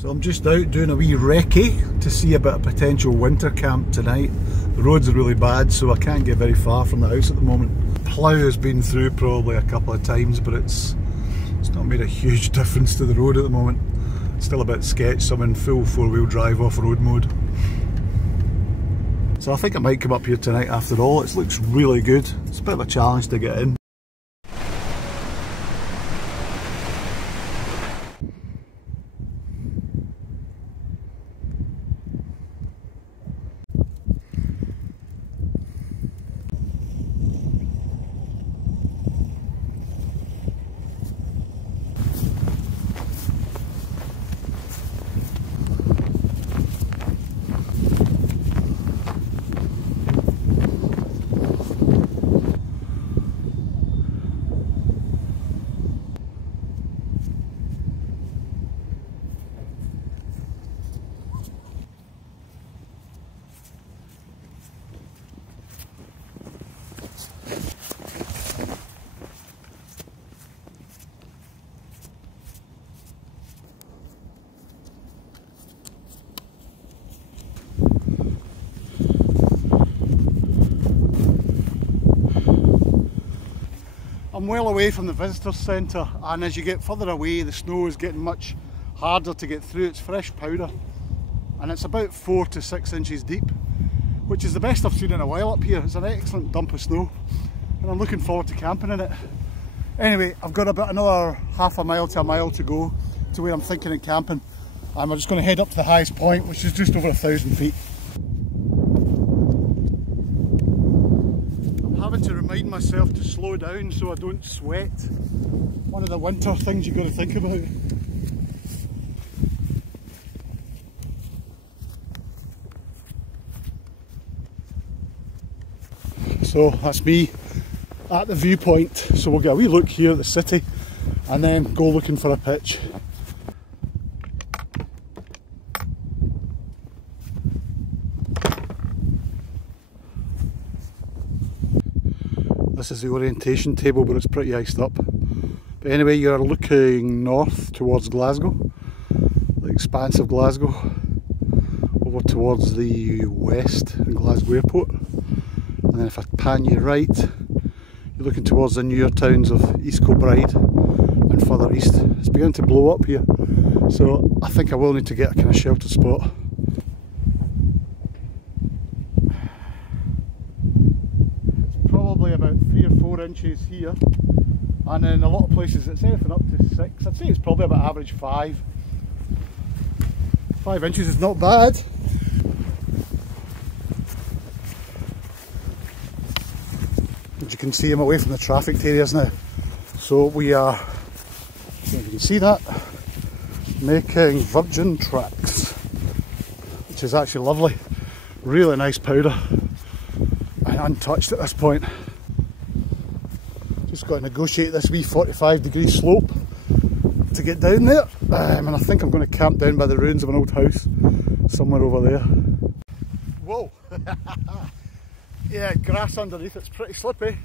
So I'm just out doing a wee recce to see about a potential winter camp tonight. The roads are really bad, so I can't get very far from the house at the moment. Plough has been through probably a couple of times, but it's not made a huge difference to the road at the moment. It's still a bit sketch, so I'm in full four-wheel drive off-road mode. So I think I might come up here tonight after all. It looks really good. It's a bit of a challenge to get in. I'm well away from the visitor centre, and as you get further away the snow is getting much harder to get through. It's fresh powder and it's about 4 to 6 inches deep, which is the best I've seen in a while up here. It's an excellent dump of snow and I'm looking forward to camping in it. Anyway, I've got about another half a mile to a mile to go to where I'm thinking of camping, and we're just going to head up to the highest point, which is just over 1,000 feet. To remind myself to slow down so I don't sweat. One of the winter things you've got to think about. So that's me at the viewpoint. So we'll get a wee look here at the city and then go looking for a pitch. This is the orientation table, but it's pretty iced up. But anyway, you're looking north towards Glasgow, the expanse of Glasgow, over towards the west in Glasgow Airport. And then if I pan you right, you're looking towards the newer towns of East Kilbride and further east. It's beginning to blow up here, so I think I will need to get a kind of sheltered spot. About 3 or 4 inches here, and in a lot of places it's anything up to 6. I'd say it's probably about average 5. 5 inches is not bad. As you can see, I'm away from the trafficked areas now, so we are, if you can see that, making virgin tracks, which is actually lovely. Really nice powder and untouched at this point. Just got to negotiate this wee 45-degree slope to get down there, and I think I'm going to camp down by the ruins of an old house somewhere over there. Whoa! Yeah, grass underneath, it's pretty slippy.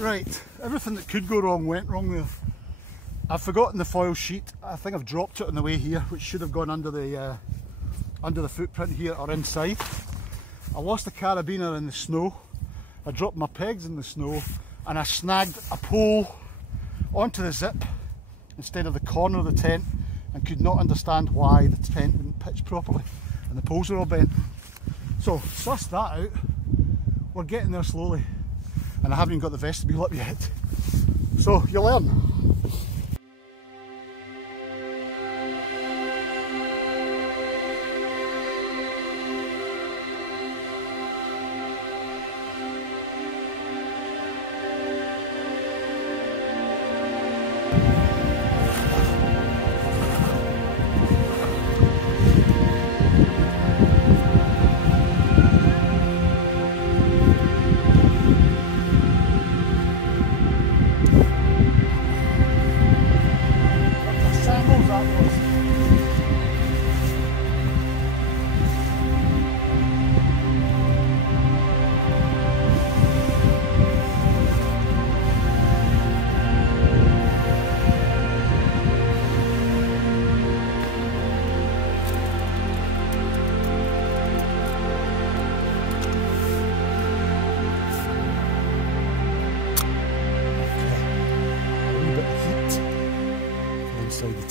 Right, everything that could go wrong went wrong there. I've forgotten the foil sheet. I think I've dropped it on the way here, which should have gone under the footprint here or inside. I lost the carabiner in the snow. I dropped my pegs in the snow, and I snagged a pole onto the zip instead of the corner of the tent, and could not understand why the tent didn't pitch properly and the poles were all bent. So suss that out. We're getting there slowly, and I haven't even got the vestibule up yet. So you learn.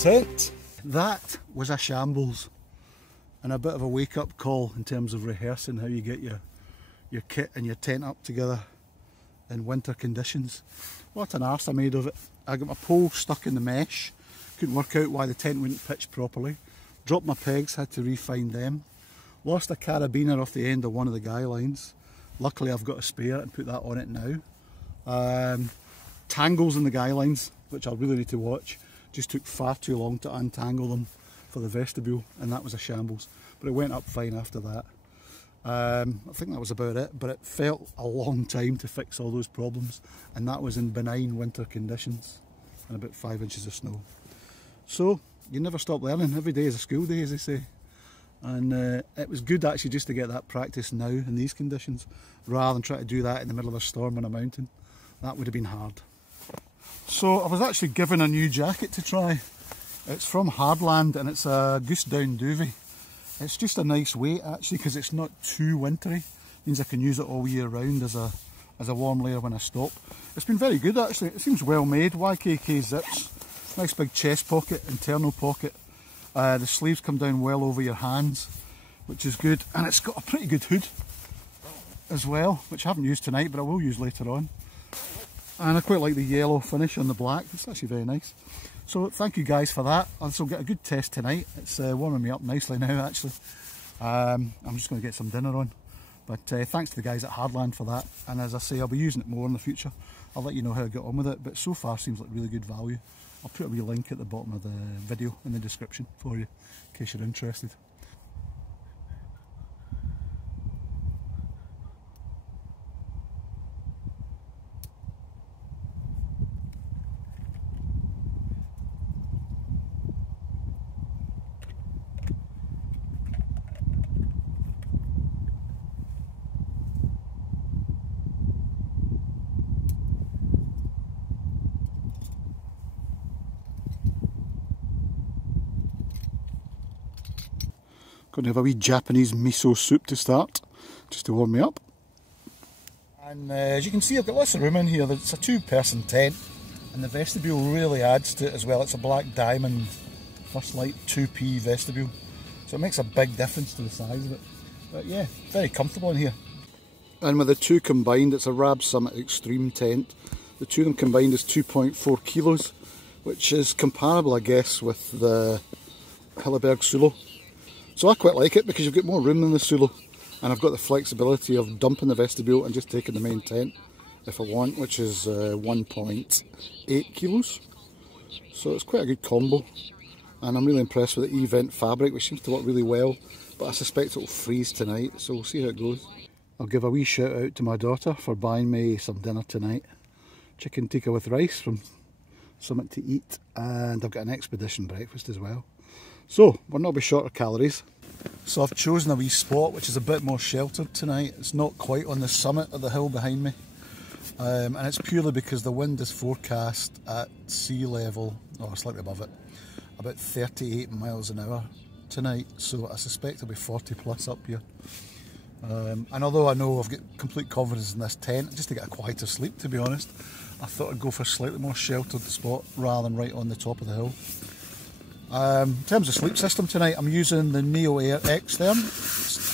tent. That was a shambles and a bit of a wake-up call in terms of rehearsing how you get your kit and your tent up together in winter conditions. What an arse I made of it. I got my pole stuck in the mesh, couldn't work out why the tent wouldn't pitch properly, dropped my pegs, had to re-find them, lost a carabiner off the end of one of the guy lines. Luckily I've got a spare and put that on it now. Tangles in the guy lines, which I really need to watch. Just took far too long to untangle them for the vestibule, and that was a shambles. But it went up fine after that. I think that was about it, but it felt a long time to fix all those problems, and that was in benign winter conditions and about 5 inches of snow. So you never stop learning. Every day is a school day, as they say. And it was good actually just to get that practice now in these conditions, rather than try to do that in the middle of a storm on a mountain. That would have been hard. So I was actually given a new jacket to try. It's from Hardland and it's a goose down duvet. It's just a nice weight actually because it's not too wintry. Means I can use it all year round as a warm layer when I stop. It's been very good actually. It seems well made. YKK zips. Nice big chest pocket, internal pocket. The sleeves come down well over your hands, which is good. And it's got a pretty good hood as well, which I haven't used tonight, but I will use later on. And I quite like the yellow finish on the black. It's actually very nice. So thank you guys for that. I'll also get a good test tonight. It's warming me up nicely now actually. I'm just going to get some dinner on. But thanks to the guys at Hardland for that. And as I say, I'll be using it more in the future. I'll let you know how I get on with it. But so far seems like really good value. I'll put a wee link at the bottom of the video in the description for you, in case you're interested. Going to have a wee Japanese miso soup to start, just to warm me up. And as you can see, I've got lots of room in here. It's a 2-person tent, and the vestibule really adds to it as well. It's a black diamond First Light 2P vestibule, so it makes a big difference to the size of it. But yeah, very comfortable in here. And with the two combined, it's a Rab Summit Extreme tent. The two of them combined is 2.4 kilos, which is comparable, I guess, with the Hilleberg Sulo. So I quite like it because you've got more room than the Sulo, and I've got the flexibility of dumping the vestibule and just taking the main tent if I want, which is 1.8 kilos. So it's quite a good combo, and I'm really impressed with the E-Vent fabric, which seems to work really well, but I suspect it will freeze tonight, so we'll see how it goes. I'll give a wee shout out to my daughter for buying me some dinner tonight. Chicken tikka with rice from Something to Eat, and I've got an expedition breakfast as well. So, we'll not be short of calories. So I've chosen a wee spot which is a bit more sheltered tonight. It's not quite on the summit of the hill behind me. And it's purely because the wind is forecast at sea level, or slightly above it, about 38 miles an hour tonight. So I suspect it'll be 40 plus up here. And although I know I've got complete confidence in this tent, just to get a quieter sleep to be honest, I thought I'd go for a slightly more sheltered spot rather than right on the top of the hill. In terms of sleep system tonight, I'm using the Neo Air Xtherm.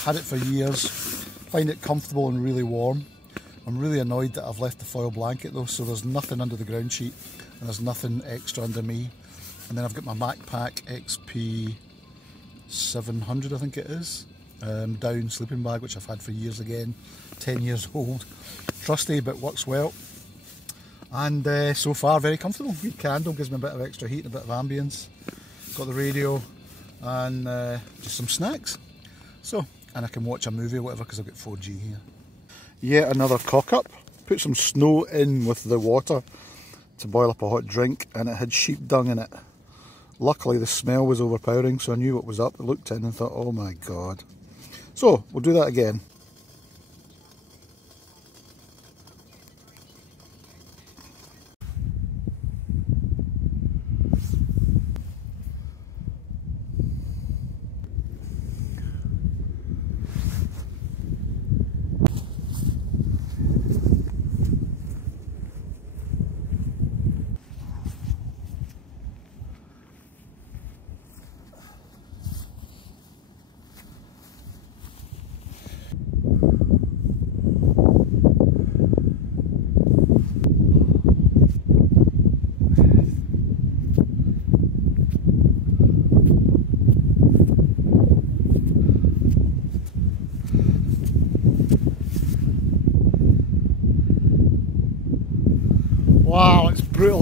Had it for years, find it comfortable and really warm. I'm really annoyed that I've left the foil blanket though, so there's nothing under the ground sheet and there's nothing extra under me. And then I've got my MacPack XP 700, I think it is, down sleeping bag, which I've had for years again, 10 years old. Trusty but works well. And so far very comfortable. Good candle, gives me a bit of extra heat and a bit of ambience. Got the radio and just some snacks. So, and I can watch a movie or whatever because I've got 4G here. Yet another cock up. Put some snow in with the water to boil up a hot drink, and it had sheep dung in it. Luckily the smell was overpowering, so I knew what was up. I looked in and thought, oh my god. So, we'll do that again.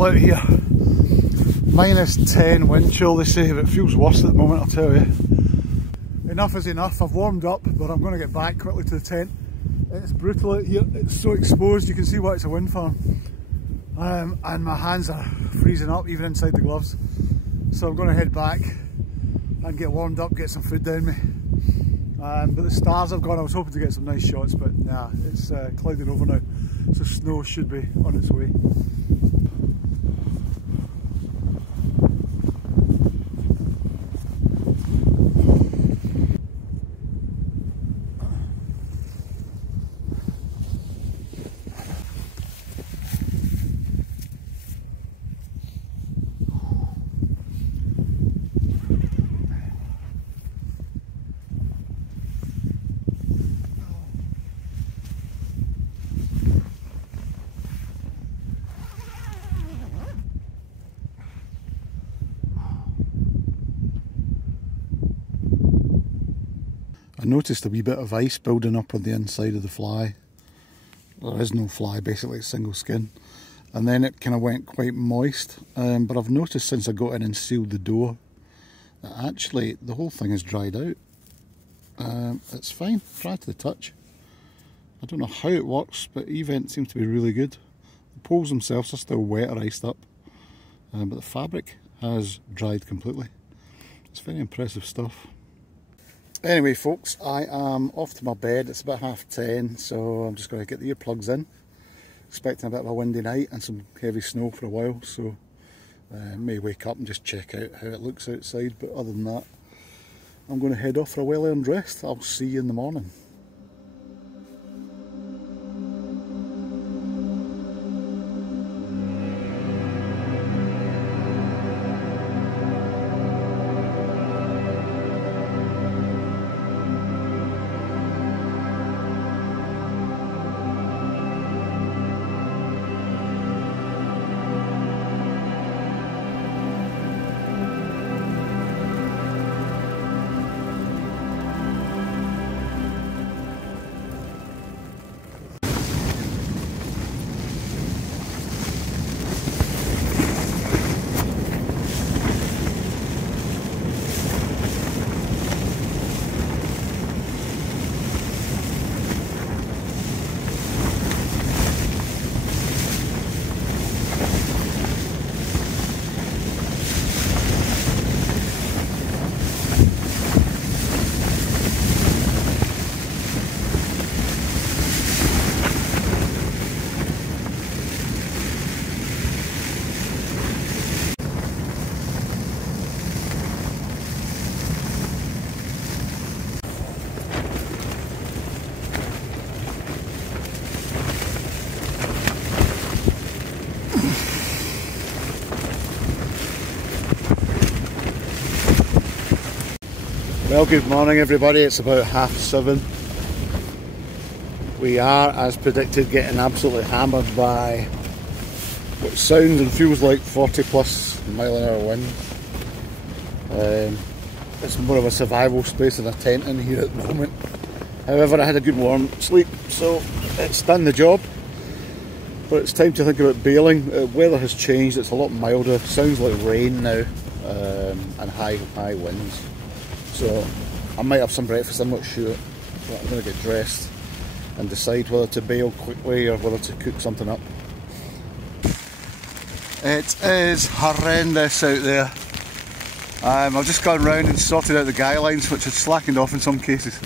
out here. -10 wind chill they say, but it feels worse at the moment, I'll tell you. Enough is enough, I've warmed up, but I'm going to get back quickly to the tent. It's brutal out here, it's so exposed, you can see why it's a wind farm. And my hands are freezing up, even inside the gloves. So I'm going to head back and get warmed up, get some food down me. But the stars have gone. I was hoping to get some nice shots, but nah, it's clouding over now, so snow should be on its way. I noticed a wee bit of ice building up on the inside of the fly. There is no fly, basically it's single skin. And then it kind of went quite moist. But I've noticed since I got in and sealed the door that actually the whole thing has dried out. It's fine, dry to the touch. I don't know how it works, but E-vent seems to be really good. The poles themselves are still wet or iced up, but the fabric has dried completely. It's very impressive stuff. Anyway folks, I am off to my bed. It's about 10:30, so I'm just going to get the earplugs in. Expecting a bit of a windy night and some heavy snow for a while, so may wake up and just check out how it looks outside, but other than that, I'm going to head off for a well-earned rest. I'll see you in the morning. Well, good morning everybody, it's about 7:30. We are, as predicted, getting absolutely hammered by what sounds and feels like 40+ mile-an-hour winds. It's more of a survival space than a tent in here at the moment. However, I had a good warm sleep, so it's done the job. But it's time to think about bailing. Weather has changed, it's a lot milder, sounds like rain now, and high winds. So I might have some breakfast, I'm not sure, but I'm going to get dressed and decide whether to bail quickly or whether to cook something up. It is horrendous out there. I've just gone round and sorted out the guy lines, which had slackened off in some cases.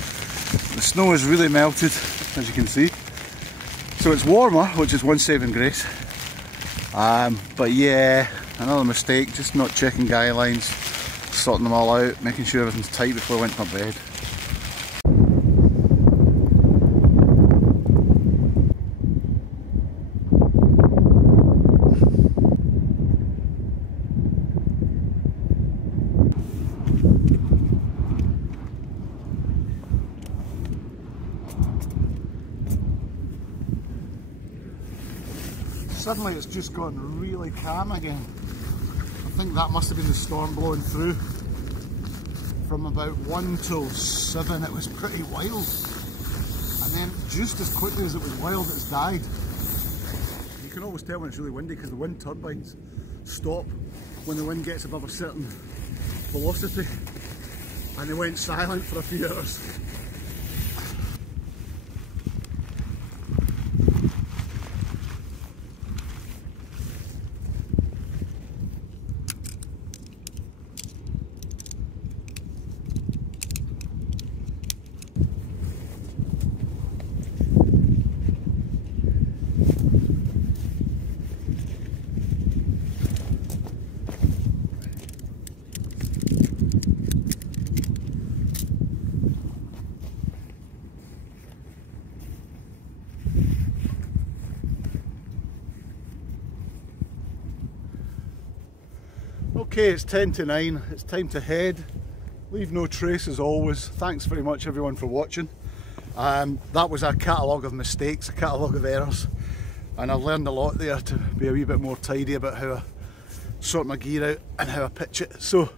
The snow has really melted, as you can see. So it's warmer, which is one saving grace. But yeah, another mistake, just not checking guy lines, sorting them all out, making sure everything's tight before I went to my bed. Suddenly it's just gone really calm again. I think that must have been the storm blowing through. From about 1 till 7 it was pretty wild. And then just as quickly as it was wild it's died. You can always tell when it's really windy because the wind turbines stop when the wind gets above a certain velocity, and they went silent for a few hours. Okay, it's 10 to 9, it's time to head. Leave no trace as always. Thanks very much everyone for watching. That was a catalogue of mistakes, a catalogue of errors, and I've learned a lot there to be a wee bit more tidy about how I sort my gear out and how I pitch it. So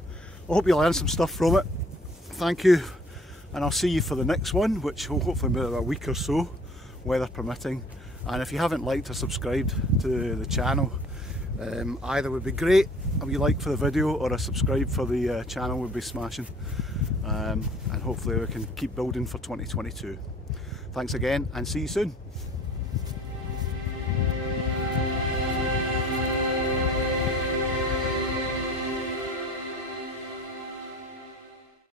I hope you learned some stuff from it. Thank you, and I'll see you for the next one, which will hopefully be about a week or so, weather permitting. And if you haven't liked or subscribed to the channel, either would be great, a wee like for the video or a subscribe for the channel would be smashing, and hopefully we can keep building for 2022. Thanks again and see you soon.